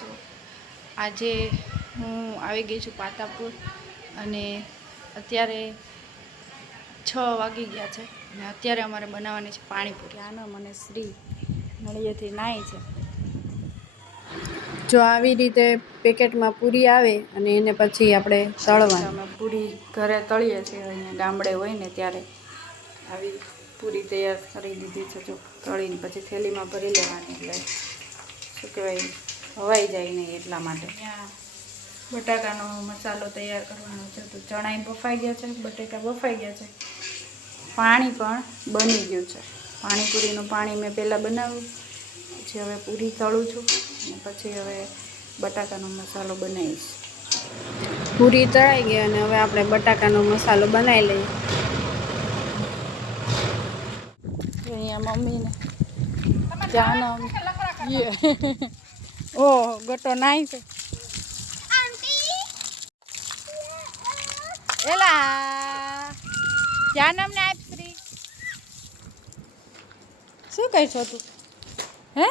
તો આજે હું આવી ગઈ છું પાતાપુર અને અત્યારે 6 વાગી ગયા છે અને અત્યારે અમારે બનાવવાની છે પાણીપુરી. આનો મને શ્રી નળિયેથી નાય છે. જો આવી રીતે પેકેટમાં પૂરી આવે અને એને પછી આપણે તળવાની. અમે પૂરી ઘરે તળીએ છીએ. અહીંયા ગામડે હોય ને ત્યારે આવી પૂરી તૈયાર કરી દીધી છે. જો તળીને પછી થેલીમાં ભરી લેવાની એટલે શું કહેવાય હવાઈ જાય નહીં એટલા માટે. અહીંયા બટાકાનો મસાલો તૈયાર કરવાનો છે. તો ચણા બફાઈ ગયા છે, બટેકા બફાઈ ગયા છે, પાણી પણ બની ગયું છે. પાણીપુરીનું પાણી મેં પહેલાં બનાવ્યું, પછી હવે પૂરી તળું છું અને પછી હવે બટાકાનો મસાલો બનાવીશ. પૂરી તળાઈ ગઈ અને હવે આપણે બટાકાનો મસાલો બનાવી લઈએ. અહીંયા મમ્મીને જાનમ ઓહો ગટો નાય છે. એલા જાનમને આપ શ્રી. શું કરશો તું? હે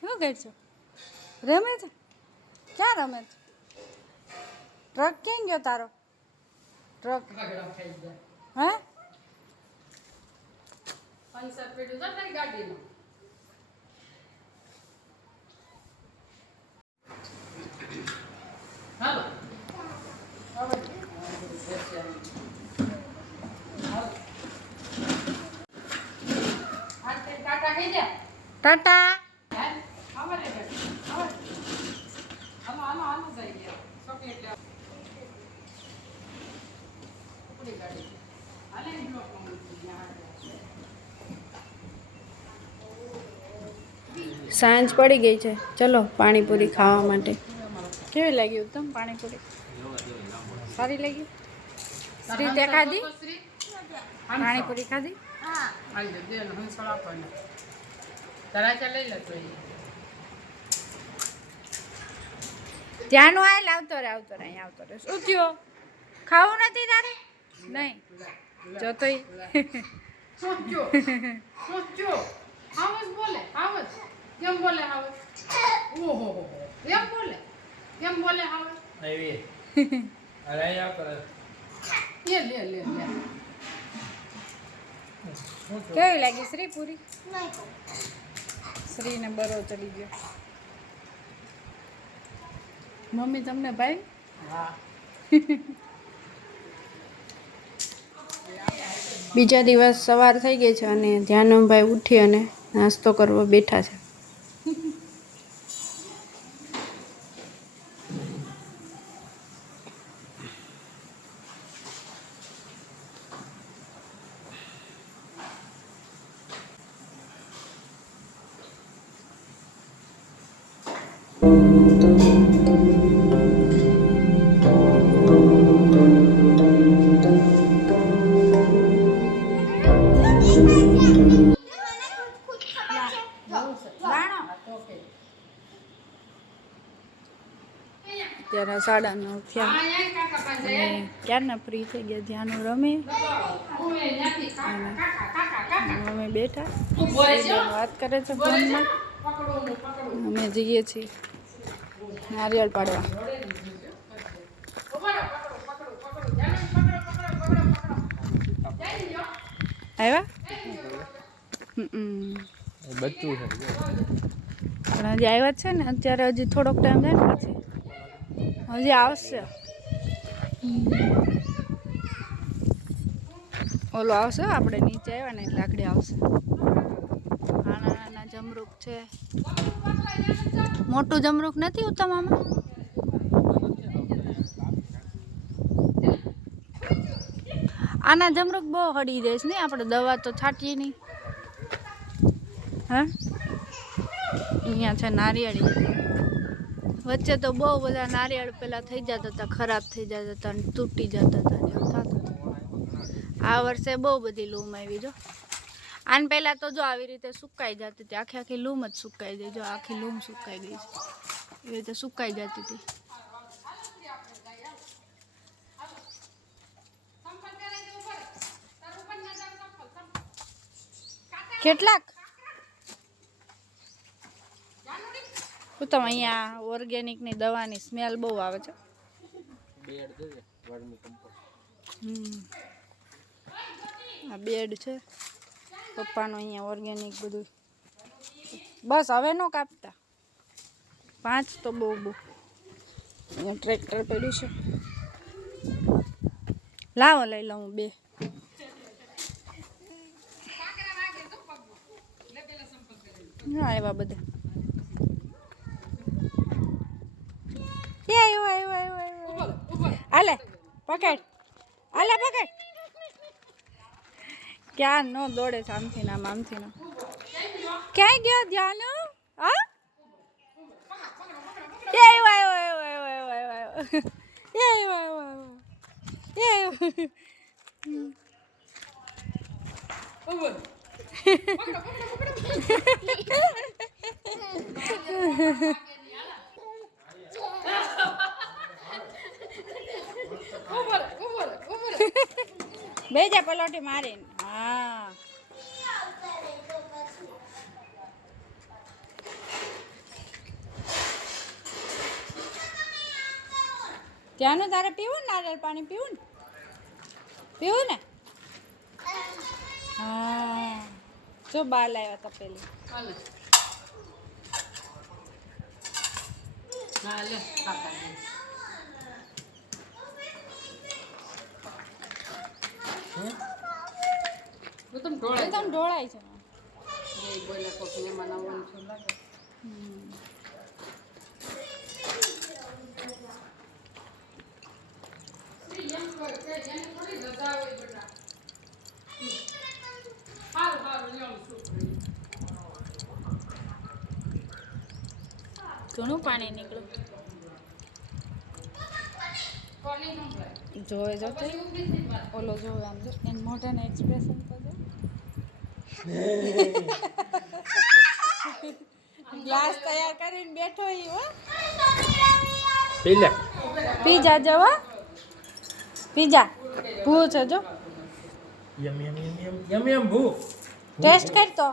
શું કરશો? રમે છે? ક્યાં રમે છે? ટ્રક ક્યાં ગયો તારો? ટ્રક હે ટાટા. સાંજ પડી ગઈ છે. ચલો પાણીપુરી ખાવા માટે. કેવી લાગી ઉત્તમ પાણીપુરી? સારી લાગી? શ્રી તે ખાધી? પાણીપુરી ખાધી? ત્યાંનું આય આવતો રે અહીંયા આવતો રે. શું થયો? ખાવું નથી તારે? નહીં જોતોય બોલે આવત કેમ બોલે આવત? ઓહો કેમ બોલે? કેમ બોલે આવત? આવી અરે આ કરે લે કેવી લાગી શ્રી પૂરી? શ્રીને બરો ચડી ગયો. મમ્મી તમને ભાઈ? હા. બીજા દિવસ સવાર થઈ ગઈ છે અને ધ્યાનમભાઈ ઉઠી અને નાસ્તો કરવા બેઠા છે. અત્યારે 9:30 થયા અને ક્યારના ફ્રી થઈ ગયા. ધ્યાન રમે અમે બેઠા વાત કરે છે ફોનમાં. અમે જઈએ છીએ નારિયેળ પાડવા. આવ્યા બચ્ચું છે પણ હજી આવ્યા છે ને. અત્યારે હજી થોડોક ટાઈમ થાય ને પછી હજી આવશે. ઓલો આવશે આપણે નીચે આવ્યા ને લાકડી આવશે. નાના નાના જમરૂક છે. મોટું જમરૂક નથી ઉત્તમ આમાં? આના જમરૂક બહુ હળી જઈશ ને. આપણે દવા તો છાંટીએ નહીં. હા અહીંયા છે નારિયેળી. વચ્ચે તો બહુ બધા નારિયેળ પેલા થઈ જતા હતા, ખરાબ થઈ જતા હતા અને તૂટી જતા હતા ને એવું થતું હતું. આ વર્ષે બહુ બધી લૂમ આવી. જો આને પહેલા તો જો આવી રીતે સુકાઈ જતી હતી. આખી લૂમ જ સુકાઈ ગઈ. જો આખી લૂમ સુકાઈ ગઈ છે. એવી રીતે સુકાઈ જતી હતી. કેટલાક ઉત્તમ અહીંયા ઓર્ગેનિકની દવાની સ્મેલ બહુ આવે છે. આ બેડ છે પપ્પાનો અહીંયા ઓર્ગેનિક બધું. બસ હવે નો કાપતા 5 તો બહુ અહીંયા ટ્રેક્ટર પડ્યું છે. લાવો લઈ લઉં 2. હા એવા બધા આવ્યો. આલે પકડ, આલે પકડ. ક્યાં નો દોડે છે આમથી ના આમથી ના. ક્યાંય ગયો ધ્યાન? હા બેજા પલોટી મારીને. હા ત્યાંનું તારે પીવું ને નારિયેળ પાણી પીવું ને હા જો બાલ આવ્યા તપેલી. એકદમ ઢોળાય છે. ઘણું પાણી નીકળ્યું. જોવે જો ઓલો જોવે આમ જો એન મોઢાના એક્સપ્રેશન તો જો. ગ્લાસ તૈયાર કરીને બેઠો ઈ હો. પીઝા જવા પીઝા ભૂ છે જો. ભૂ ટેસ્ટ કર તો.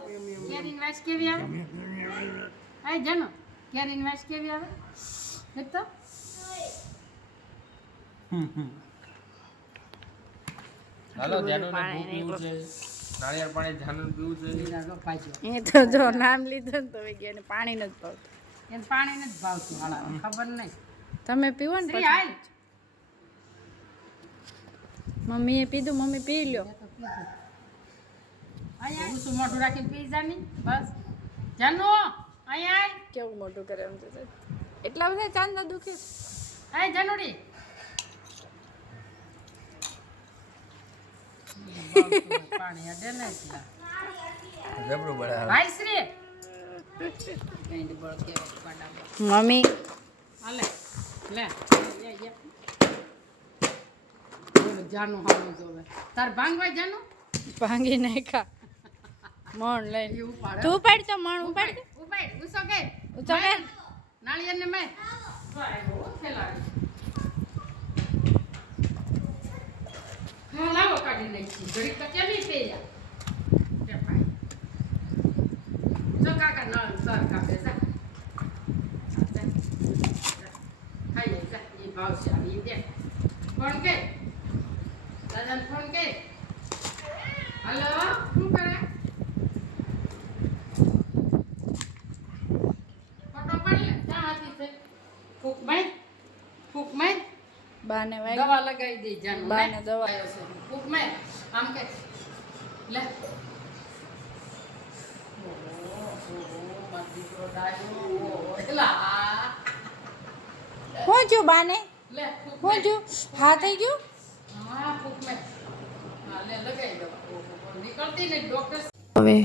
કેરીન વાસ કેવી આવે? આય જાનો કેરીન વાસ કેવી આવે? દેખ તો. હાલો જાનો ને ભૂ પીવું છે. નાળિયેર પાણી જાનો પીવું છે. એ તો જો નામ લીધું ને તો ગયા ને પાણી નથી ભાવતું. એને પાણી નથી ભાવતું હાલા ખબર નહીં. તમે પીવો ને શ્રી હાલ મમ્મીએ પીધું મમ્મી પી લ્યો. અહીંયા ઊંચું મોઢું રાખીને પી જાની બસ. જાનો અહીંયા આય. કેવું મોટું કરે એમ તો એટલા બધા ચાંદા દુખે છે. આય જાનોડી પાણી અડે ને જબરું બળા. હાલ શ્રી મમ્મી હાલે લે જાનું હાલું જોવે તાર ભાંગવા જાનું ભાંગી નાખા મણ લઈને તું ઉપાડ તો મણ ઉપાડ ઉપાડ ઉસો કે ઉસો કે નાળિયેર ને મેં હા લાવો કાઢી નાખી ઘડી તો કેવી પેયા તે ભાઈ જો કાકા નળ સર કાપે જા ખાઈ જા એ ભાવ છે આવી દે ફોન કે દાદાને ફોન કે હલો શું કરે ફોટો પાડ લે ક્યાં હતી તે ફૂક મેં બાને વાગી દવા લગાવી દે જાનું બાને દવા ફૂક મેં આમ કે લે હું છું બાને લે હું છું હા થઈ ગયું. હા ફૂક મેં હા લે લગાવી દવા નીકળતી ને ડોક્ટર હવે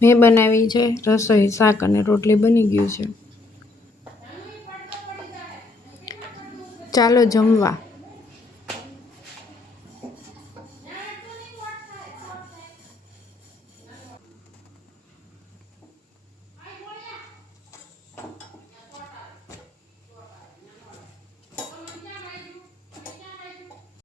મેં બનાવી છે રસોઈ શાક અને રોટલી બની ગયું છે. ચાલો જમવા.